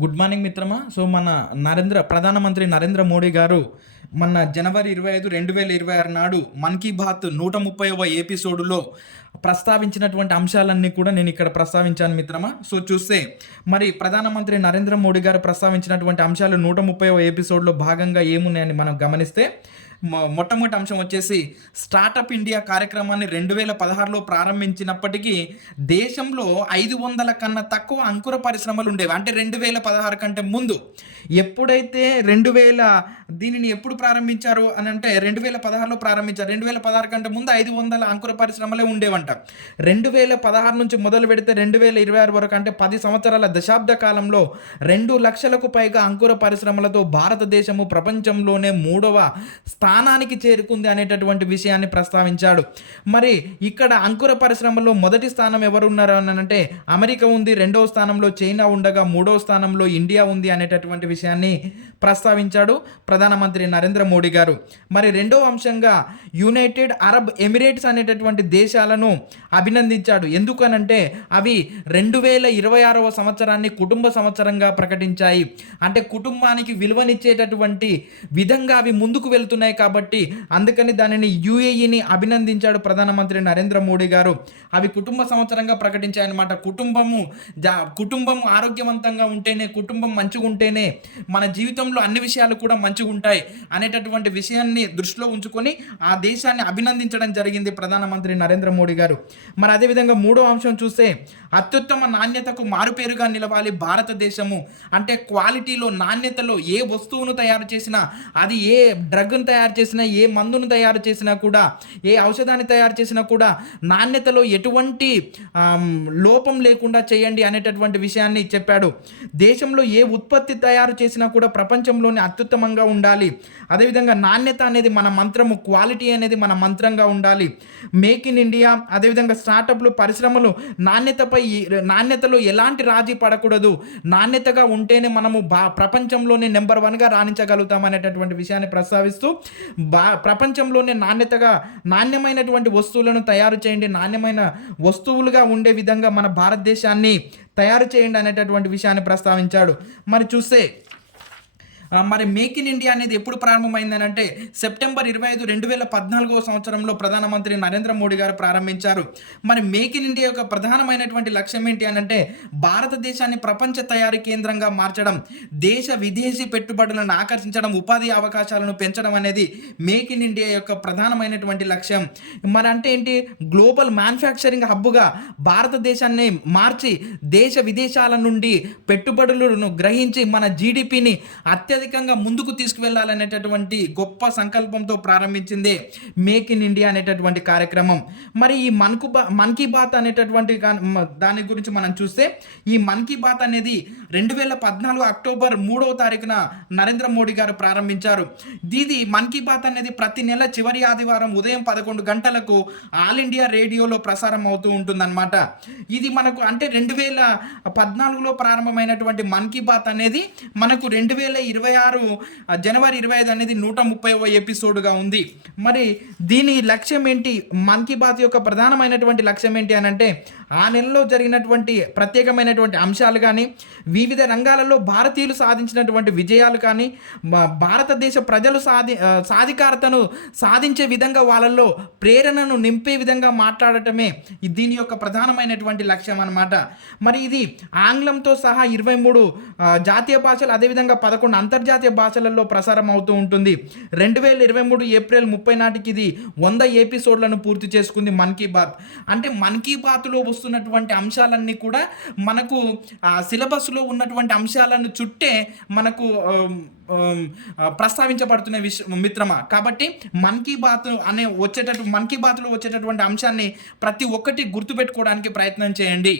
Good morning మిత్రమా. So మన ప్రధానమంత్రి నరేంద్ర మోడీ గారు మన జనవరి 25, 2026 నాడు మన్ కీ బాత్ 130వ ఎపిసోడులో ప్రస్తావించినటువంటి అంశాలన్నీ కూడా నేను ఇక్కడ ప్రస్తావించాను మిత్రమా. సో చూస్తే మరి ప్రధానమంత్రి నరేంద్ర మోడీ గారు ప్రస్తావించినటువంటి అంశాలు 130వ ఎపిసోడ్లో భాగంగా ఏమున్నాయని మనం గమనిస్తే మొట్టమొదటి అంశం వచ్చేసి స్టార్టప్ ఇండియా కార్యక్రమాన్ని 2016లో ప్రారంభించినప్పటికీ దేశంలో 500 కన్నా తక్కువ అంకుర పరిశ్రమలు ఉండేవి. అంటే 2016 కంటే ముందు. ఎప్పుడైతే దీనిని ఎప్పుడు ప్రారంభించారు అని అంటే 2016లో ప్రారంభించారు. 2016 కంటే ముందు 500 అంకుర పరిశ్రమలే ఉండేవంట. 2016 నుంచి మొదలు పెడితే 2026 వరకు అంటే 10 సంవత్సరాల దశాబ్ద కాలంలో 2 లక్షలకు పైగా అంకుర పరిశ్రమలతో భారతదేశము ప్రపంచంలోనే 3వ స్థానానికి చేరుకుంది అనేటటువంటి విషయాన్ని ప్రస్తావించాడు. మరి ఇక్కడ అంకుర పరిశ్రమలో మొదటి స్థానం ఎవరున్నారు అని అంటే అమెరికా ఉంది, 2వ స్థానంలో చైనా ఉండగా 3వ స్థానంలో ఇండియా ఉంది అనేటటువంటి విషయాన్ని ప్రస్తావించాడు ప్రధానమంత్రి నరేంద్ర మోడీ గారు. మరి రెండవ అంశంగా యునైటెడ్ అరబ్ ఎమిరేట్స్ అనేటటువంటి దేశాలను అభినందించాడు. ఎందుకనంటే అవి 2026వ సంవత్సరాన్ని కుటుంబ సంవత్సరంగా ప్రకటించాయి. అంటే కుటుంబానికి విలువనిచ్చేటటువంటి విధంగా అవి ముందుకు వెళ్తున్నాయి కాబట్టి అందుకని దానిని యుఏఈని అభినందించాడు ప్రధానమంత్రి నరేంద్ర మోడీ గారు. అవి కుటుంబ సంవత్సరంగా ప్రకటించాయన్నమాట. కుటుంబం ఆరోగ్యవంతంగా ఉంటేనే, కుటుంబం మంచిగా ఉంటేనే మన జీవితంలో అన్ని విషయాలు కూడా మంచిగా ఉంటాయి అనేటటువంటి విషయాన్ని దృష్టిలో ఉంచుకొని ఆ దేశాన్ని అభినందించడం జరిగింది ప్రధానమంత్రి నరేంద్ర మోడీ గారు. మరి అదేవిధంగా మూడో అంశం చూస్తే అత్యుత్తమ నాణ్యతకు మారుపేరుగా నిలవాలి భారతదేశము. అంటే క్వాలిటీలో, నాణ్యతలో ఏ వస్తువును తయారు చేసినా, అది ఏ డ్రగ్ను తయారు చేసినా, ఏ మందును తయారు చేసినా కూడా, ఏ ఔషధాన్ని తయారు చేసినా కూడా నాణ్యతలో ఎటువంటి లోపం లేకుండా చేయండి అనేటటువంటి విషయాన్ని చెప్పాడు. దేశంలో ఏ ఉత్పత్తి తయారు చేసినా కూడా ప్రపంచంలోనే అత్యుత్తమంగా ఉండాలి. అదేవిధంగా నాణ్యత అనేది మన మంత్రము, క్వాలిటీ అనేది మన మంత్రంగా ఉండాలి. మేక్ ఇన్ ఇండియా, అదేవిధంగా స్టార్టప్లు, పరిశ్రమలు నాణ్యతలో ఎలాంటి రాజీ పడకూడదు. నాణ్యతగా ఉంటేనే మనము ప్రపంచంలోనే నెంబర్ 1గా రాణించగలుగుతాం అనేటటువంటి విషయాన్ని ప్రస్తావిస్తూ ప్రపంచంలోనే నాణ్యమైనటువంటి వస్తువులను తయారు చేయండి, నాణ్యమైన వస్తువులుగా ఉండే విధంగా మన భారతదేశాన్ని తయారు చేయండి అనేటటువంటి విషయాన్ని ప్రస్తావించాడు. మరి చూస్తే మరి మేక్ ఇన్ ఇండియా అనేది ఎప్పుడు ప్రారంభమైందని అంటే సెప్టెంబర్ 25, 2014వ సంవత్సరంలో ప్రధానమంత్రి నరేంద్ర మోడీ గారు ప్రారంభించారు. మరి మేక్ ఇన్ ఇండియా యొక్క ప్రధానమైనటువంటి లక్ష్యం ఏంటి అని అంటే భారతదేశాన్ని ప్రపంచ తయారీ కేంద్రంగా మార్చడం, దేశ విదేశీ పెట్టుబడులను ఆకర్షించడం, ఉపాధి అవకాశాలను పెంచడం అనేది మేక్ ఇన్ ఇండియా యొక్క ప్రధానమైనటువంటి లక్ష్యం. మరి అంటే ఏంటి? గ్లోబల్ మ్యానుఫ్యాక్చరింగ్ హబ్గా భారతదేశాన్ని మార్చి దేశ విదేశాల నుండి పెట్టుబడులను గ్రహించి మన జీడిపిని అత్యధికంగా ముందుకు తీసుకువెళ్ళాలనేటటువంటి గొప్ప సంకల్పంతో ప్రారంభించిందే మేక్ ఇన్ ఇండియా అనేటటువంటి కార్యక్రమం. మరి ఈ మన్ కీ బాత్ అనేటటువంటి దాని గురించి మనం చూస్తే ఈ మన్ కీ బాత్ అనేది 2014 అక్టోబర్ 3వ తారీఖున నరేంద్ర మోడీ గారు ప్రారంభించారు. ఇది మన్ కీ బాత్ అనేది ప్రతి నెల చివరి ఆదివారం ఉదయం 11 గంటలకు ఆల్ ఇండియా రేడియోలో ప్రసారం అవుతూ ఉంటుందన్నమాట. ఇది మనకు అంటే 2014లో ప్రారంభమైనటువంటి మన్ కీ బాత్ అనేది మనకు 2026 జనవరి 25 అనేది 130వ ఎపిసోడ్గా ఉంది. మరి దీని లక్ష్యం ఏంటి? మన్ కీ బాత్ యొక్క ప్రధానమైనటువంటి లక్ష్యం ఏంటి అని అంటే ఆ నెలలో జరిగినటువంటి ప్రత్యేకమైనటువంటి అంశాలు కానీ, వివిధ రంగాలలో భారతీయులు సాధించినటువంటి విజయాలు కానీ, భారతదేశ ప్రజలు సాధికారతను సాధించే విధంగా వాళ్ళల్లో ప్రేరణను నింపే విధంగా మాట్లాడటమే దీని యొక్క ప్రధానమైనటువంటి లక్ష్యం అన్నమాట. మరి ఇది ఆంగ్లంతో సహా 23 జాతీయ భాషలు, అదేవిధంగా 11 అంతర్జాతీయ భాషలలో ప్రసారం అవుతూ ఉంటుంది. 2023 ఏప్రిల్ 30 నాటికి ఇది 100 ఎపిసోడ్లను పూర్తి చేసుకుంది మన్ కీ బాత్. అంటే మన్ కీ బాత్లో వస్తున్నటువంటి అంశాలన్నీ కూడా మనకు సిలబస్లో ఉన్నటువంటి అంశాలను చుట్టే మనకు ప్రస్తావించబడుతున్న మిత్రమా. కాబట్టి మన్ కీ బాత్లో వచ్చేటటువంటి అంశాన్ని ప్రతి ఒక్కటి గుర్తుపెట్టుకోవడానికి ప్రయత్నం చేయండి.